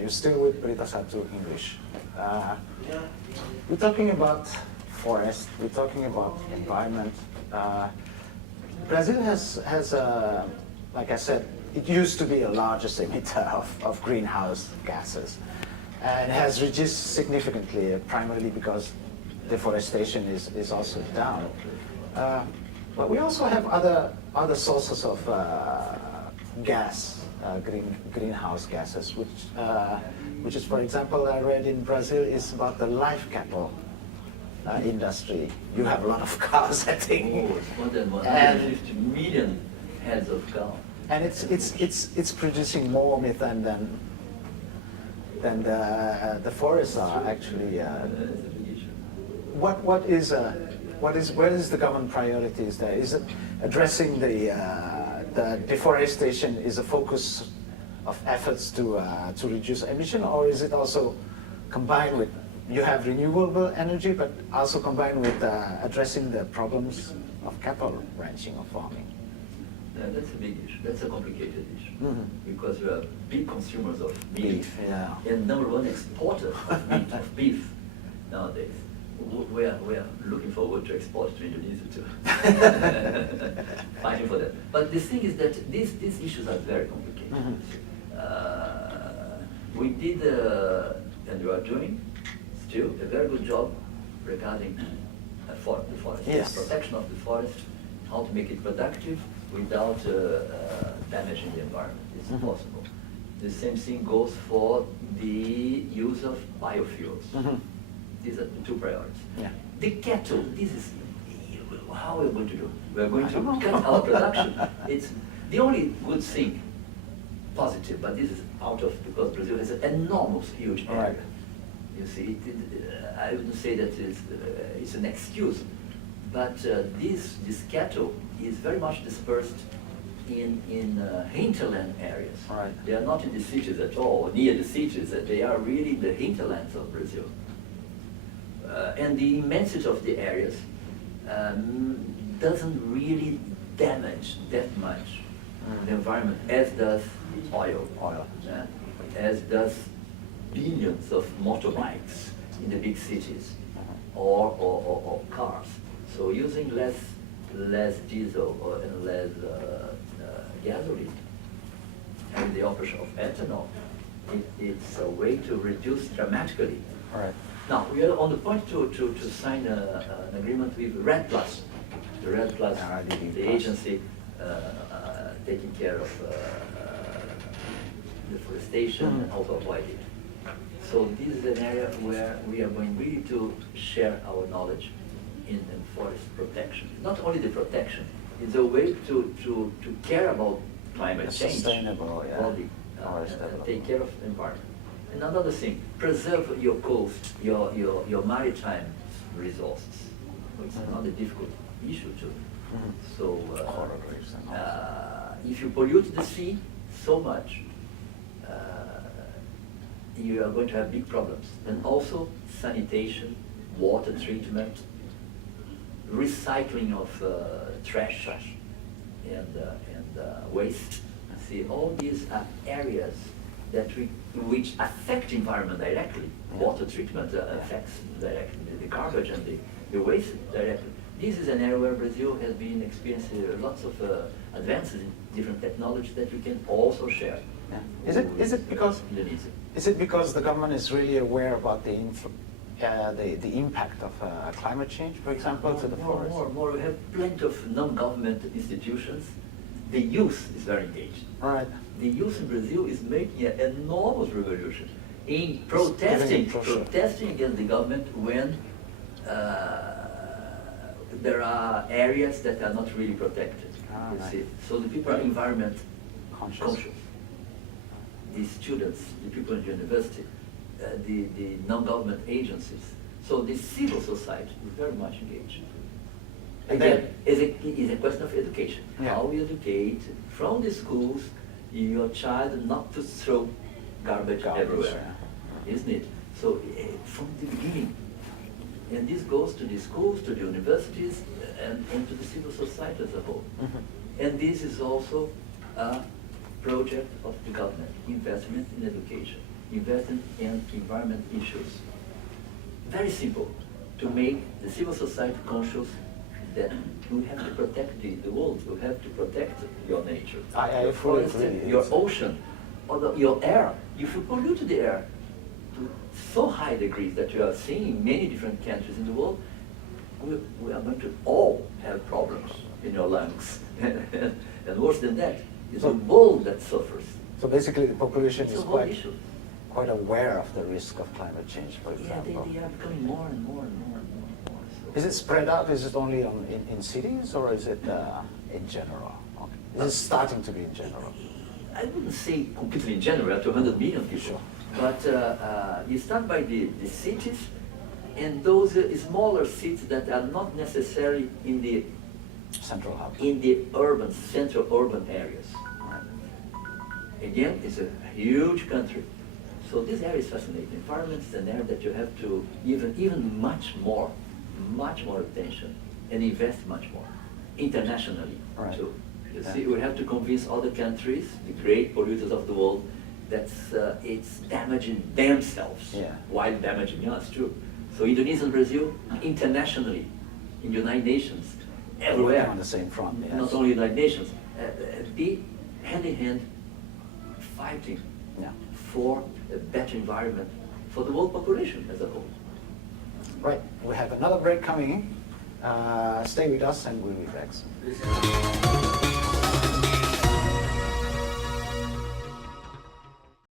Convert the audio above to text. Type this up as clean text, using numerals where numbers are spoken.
you're still with Berita Satu English. We're talking about forest, we're talking about environment. Brazil has like I said, it used to be a largest emitter of greenhouse gases, and has reduced significantly, primarily because deforestation is also down. But we also have other sources of greenhouse gases, which is, for example, I read in Brazil is about the live cattle industry. You have a lot of cows, I think. Oh, it's more than 150 million heads of cow. And it's producing more methane than the forests are actually. Where is the government priorities there? Is it addressing the deforestation is a focus of efforts to reduce emission, or is it also combined with, you have renewable energy, but also combined with addressing the problems of cattle ranching or farming? That's a big issue. That's a complicated issue, because we are big consumers of beef, yeah. and #1 exporter of meat, of beef nowadays. We are looking forward to export to Indonesia too, fighting for that. But the thing is that these issues are very complicated. We did, and we are doing still a very good job regarding the forest, yes. Protection of the forest, how to make it productive without damaging the environment. It's possible. The same thing goes for the use of biofuels. These are the two priorities. Yeah. The cattle, this is how we're going to do. We're going to cut our production. It's the only good thing, positive, but this is out of, because Brazil has an enormous, huge area. Right. You see, I wouldn't say that it's an excuse, but this cattle is very much dispersed in hinterland areas. Right. They are not in the cities at all, near the cities. They are really the hinterlands of Brazil. And the immensity of the areas doesn't really damage that much the environment, as does oil, as does billions of motorbikes in the big cities, or cars. So using less diesel and less gasoline, and the operation of ethanol, it's a way to reduce dramatically. Right. Now, we are on the point to sign an agreement with REDD+, the REDD+, the agency taking care of deforestation and also avoiding. So this is an area where we are going really to share our knowledge in forest protection. Not only the protection, it's a way to care about climate change. Sustainable, yeah. Body, take care of the environment. And another thing, preserve your coast, your maritime resources. It's another difficult issue too. So if you pollute the sea so much, you are going to have big problems. And also sanitation, water treatment, recycling of trash and waste. See, all these are areas which affect the environment directly. Water treatment affects directly the garbage and the waste directly. This is an area where Brazil has been experiencing lots of advances in different technologies that we can also share. Yeah. Is it because Indonesia. Is it because the government is really aware about the impact of climate change, for example, to the forest? More. We have plenty of non-government institutions. The youth is very engaged. Right. The youth in Brazil is making an enormous revolution in protesting against the government when there are areas that are not really protected. See. So the people are environment conscious. The students, the people in the university, the non-government agencies. So the civil society is very much engaged. Again, it's a question of education. Yeah. How we educate from the schools your child not to throw garbage everywhere, isn't it? So from the beginning, and this goes to the schools, to the universities, and to the civil society as a whole. And this is also project of the government, investment in education, investment in environment issues. Very simple, to make the civil society conscious that we have to protect the world, we have to protect your nature, I your fully forest, agree. your ocean, or your air. If you pollute the air to so high degrees that you are seeing in many different countries in the world, we are going to all have problems in your lungs. And worse than that, it's the world that suffers. So basically the population It's is a whole quite, issue. quite aware of the risk of climate change, for Yeah, example. they are becoming more and more and more and more and more. So Is it spread out? Is it only in cities, or is it in general? Okay. Is it starting to be in general? I wouldn't say completely in general, 200 million people, but you start by the cities, and those smaller cities that are not necessarily in the Central hub. urban, central urban areas. Again, it's a huge country. So this area is fascinating. Environment is an area that you have to even much more attention and invest much more internationally Right. too. You Yeah. see, we have to convince other countries, the great polluters of the world, that it's damaging themselves Yeah. while damaging us too. So Indonesia and Brazil, internationally, in United Nations, everywhere, Working on the same front, yes. not only United Nations, be hand in hand fighting Yeah. for a better environment for the world population as a whole. Right, we have another break coming in. Stay with us and we'll be back soon.